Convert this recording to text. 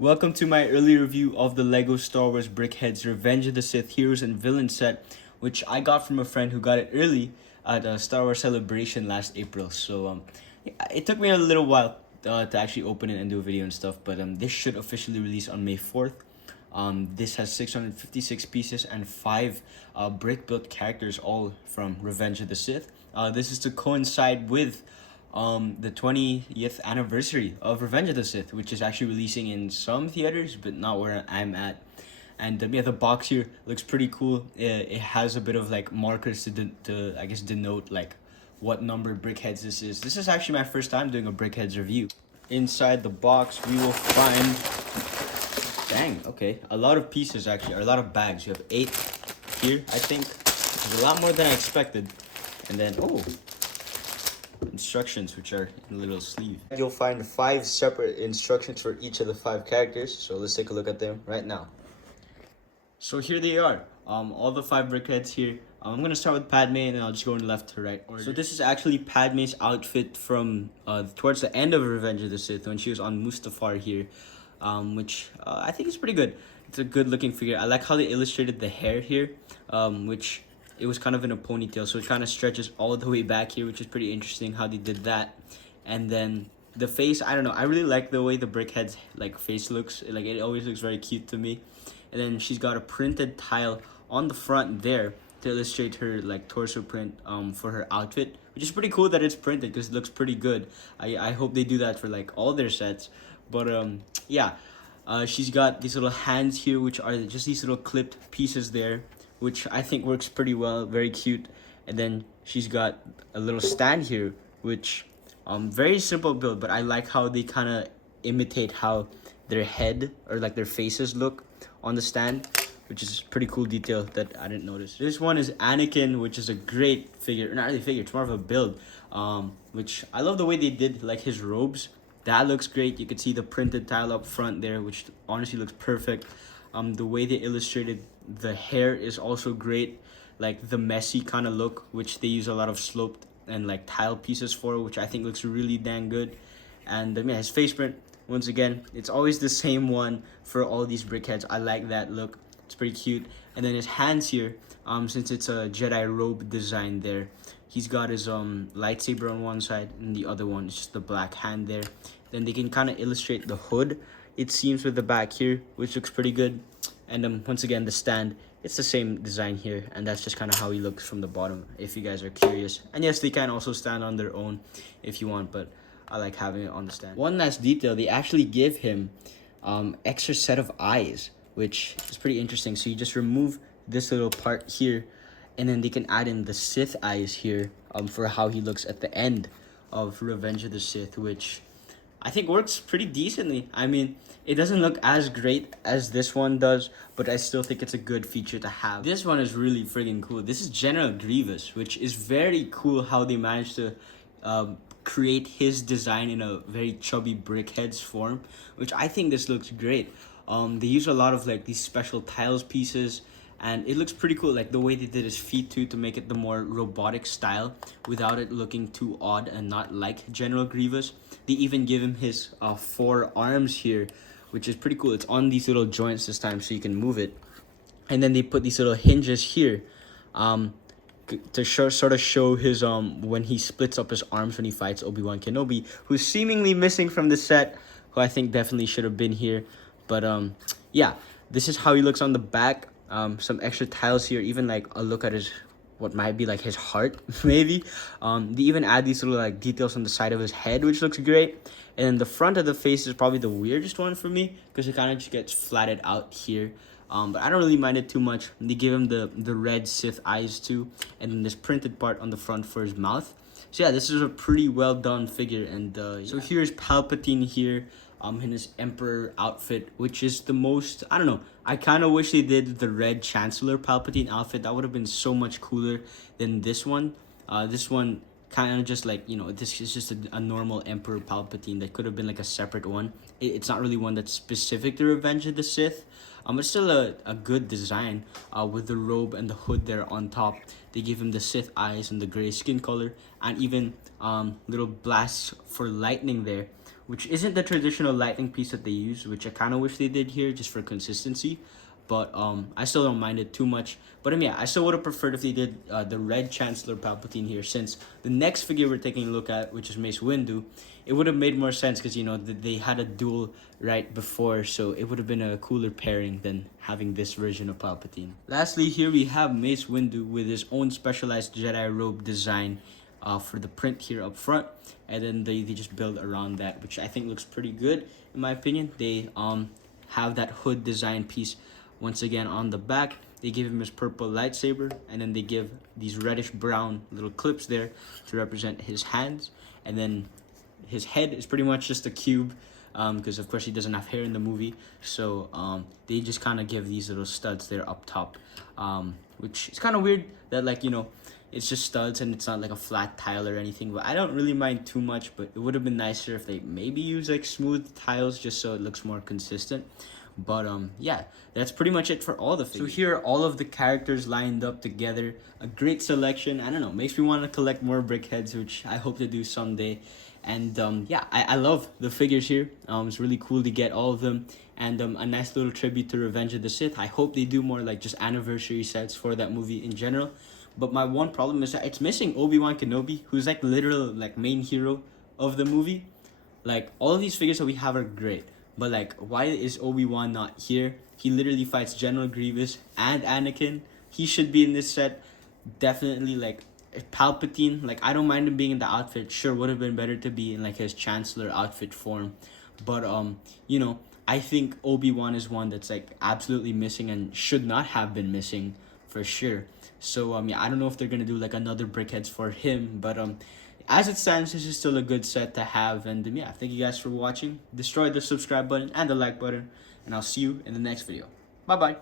Welcome to my early review of the LEGO Star Wars Brickhead's Revenge of the Sith Heroes and Villains set, which I got from a friend who got it early at a Star Wars Celebration last April. So it took me a little while to actually open it and do a video and stuff, but this should officially release on May 4th. This has 656 pieces and 5 brick-built characters, all from Revenge of the Sith. This is to coincide with the 20th anniversary of Revenge of the Sith, which is actually releasing in some theaters, but not where I'm at. And yeah, the box here looks pretty cool. It has a bit of like markers to I guess denote like what number Brickheads this is. This is actually my first time doing a Brickheads review. Inside the box, we will find, dang, okay, a lot of pieces actually, or a lot of bags. You have 8 here, I think. There's a lot more than I expected. And then, oh, instructions, which are in a little sleeve. You'll find 5 separate instructions for each of the 5 characters. So let's take a look at them right now. So here they are. All the 5 Brickheads here. I'm gonna start with Padme, and then I'll just go in left to right order. So this is actually Padme's outfit from towards the end of Revenge of the Sith when she was on Mustafar here, which I think is pretty good. It's a good looking figure. I like how they illustrated the hair here, which it was kind of in a ponytail, so it kind of stretches all the way back here, which is pretty interesting how they did that. And then the face, I don't know, I really like the way the Brickhead's like face looks. Like it always looks very cute to me. And then she's got a printed tile on the front there to illustrate her like torso print for her outfit, which is pretty cool that it's printed because it looks pretty good. I hope they do that for like all their sets. But yeah, she's got these little hands here, which are just these little clipped pieces there, which I think works pretty well, very cute. And then she's got a little stand here, which very simple build, but I like how they kind of imitate how their head or like their faces look on the stand, which is pretty cool detail that I didn't notice. This one is Anakin, which is a great figure, not really figure, it's more of a build, which I love the way they did like his robes. That looks great. You can see the printed tile up front there, which honestly looks perfect. The way they illustrated the hair is also great, like the messy kind of look, which they use a lot of sloped and like tile pieces for, which I think looks really dang good. And yeah, his face print, once again, it's always the same one for all these Brickheads. I like that look. It's pretty cute. And then his hands here, since it's a Jedi robe design there, he's got his lightsaber on one side, and the other one is just the black hand there. Then they can kind of illustrate the hood, it seems, with the back here, which looks pretty good. And once again, the stand, it's the same design here, and that's just kind of how he looks from the bottom, if you guys are curious. And yes, they can also stand on their own if you want, but I like having it on the stand. One last detail, they actually give him extra set of eyes, which is pretty interesting. So you just remove this little part here, and then they can add in the Sith eyes here for how he looks at the end of Revenge of the Sith, which I think works pretty decently. I mean, it doesn't look as great as this one does, but I still think it's a good feature to have. This one is really friggin' cool. This is General Grievous, which is very cool how they managed to create his design in a very chubby Brickhead's form, which I think this looks great. They use a lot of like these special tiles pieces, and it looks pretty cool, like the way they did his feet too, to make it the more robotic style without it looking too odd and not like General Grievous. They even give him his 4 arms here, which is pretty cool. It's on these little joints this time, so you can move it. And then they put these little hinges here to sort of show his when he splits up his arms when he fights Obi-Wan Kenobi, who's seemingly missing from the set, who I think definitely should have been here. But yeah, this is how he looks on the back. Some extra tiles here, even like a look at his, what might be like his heart, maybe. They even add these little like details on the side of his head, which looks great. And then the front of the face is probably the weirdest one for me, because it kind of just gets flatted out here. But I don't really mind it too much. They give him the red Sith eyes too, and then this printed part on the front for his mouth. So yeah, this is a pretty well done figure. And so here's Palpatine here, in his Emperor outfit, which is the most, I don't know, I kind of wish they did the red Chancellor Palpatine outfit. That would have been so much cooler than this one. This one kind of just like, you know, this is just a normal Emperor Palpatine that could have been like a separate one. It's not really one that's specific to Revenge of the Sith. It's still a good design with the robe and the hood there on top. They give him the Sith eyes and the gray skin color, and even little blasts for lightning there, which isn't the traditional lightning piece that they use, which I kind of wish they did here just for consistency. But I still don't mind it too much. But yeah, I still would have preferred if they did the red Chancellor Palpatine here, since the next figure we're taking a look at, which is Mace Windu, it would have made more sense because, you know, they had a duel right before, so it would have been a cooler pairing than having this version of Palpatine. Lastly, here we have Mace Windu with his own specialized Jedi robe design for the print here up front, and then they just build around that, which I think looks pretty good in my opinion. They have that hood design piece once again on the back. They give him his purple lightsaber, and then they give these reddish brown little clips there to represent his hands, and then his head is pretty much just a cube, because of course he doesn't have hair in the movie, so they just kind of give these little studs there up top, which is kind of weird that, like, you know, it's just studs and it's not like a flat tile or anything, but I don't really mind too much. But it would have been nicer if they maybe use like smooth tiles just so it looks more consistent. But yeah, that's pretty much it for all the figures. So here are all of the characters lined up together. A great selection. I don't know, makes me want to collect more Brickheads, which I hope to do someday. And yeah, I love the figures here. It's really cool to get all of them. And a nice little tribute to Revenge of the Sith. I hope they do more like just anniversary sets for that movie in general. But my one problem is that it's missing Obi-Wan Kenobi, who's like literal like main hero of the movie. Like, all of these figures that we have are great, but like, why is Obi-Wan not here? He literally fights General Grievous and Anakin. He should be in this set. Definitely. Like, Palpatine, like, I don't mind him being in the outfit. Sure, would have been better to be in like his Chancellor outfit form. But you know, I think Obi-Wan is one that's like absolutely missing and should not have been missing for sure. So yeah, I don't know if they're gonna do like another Brickheads for him, but as it stands, this is still a good set to have. And yeah, thank you guys for watching. Destroy the subscribe button and the like button, and I'll see you in the next video. Bye bye.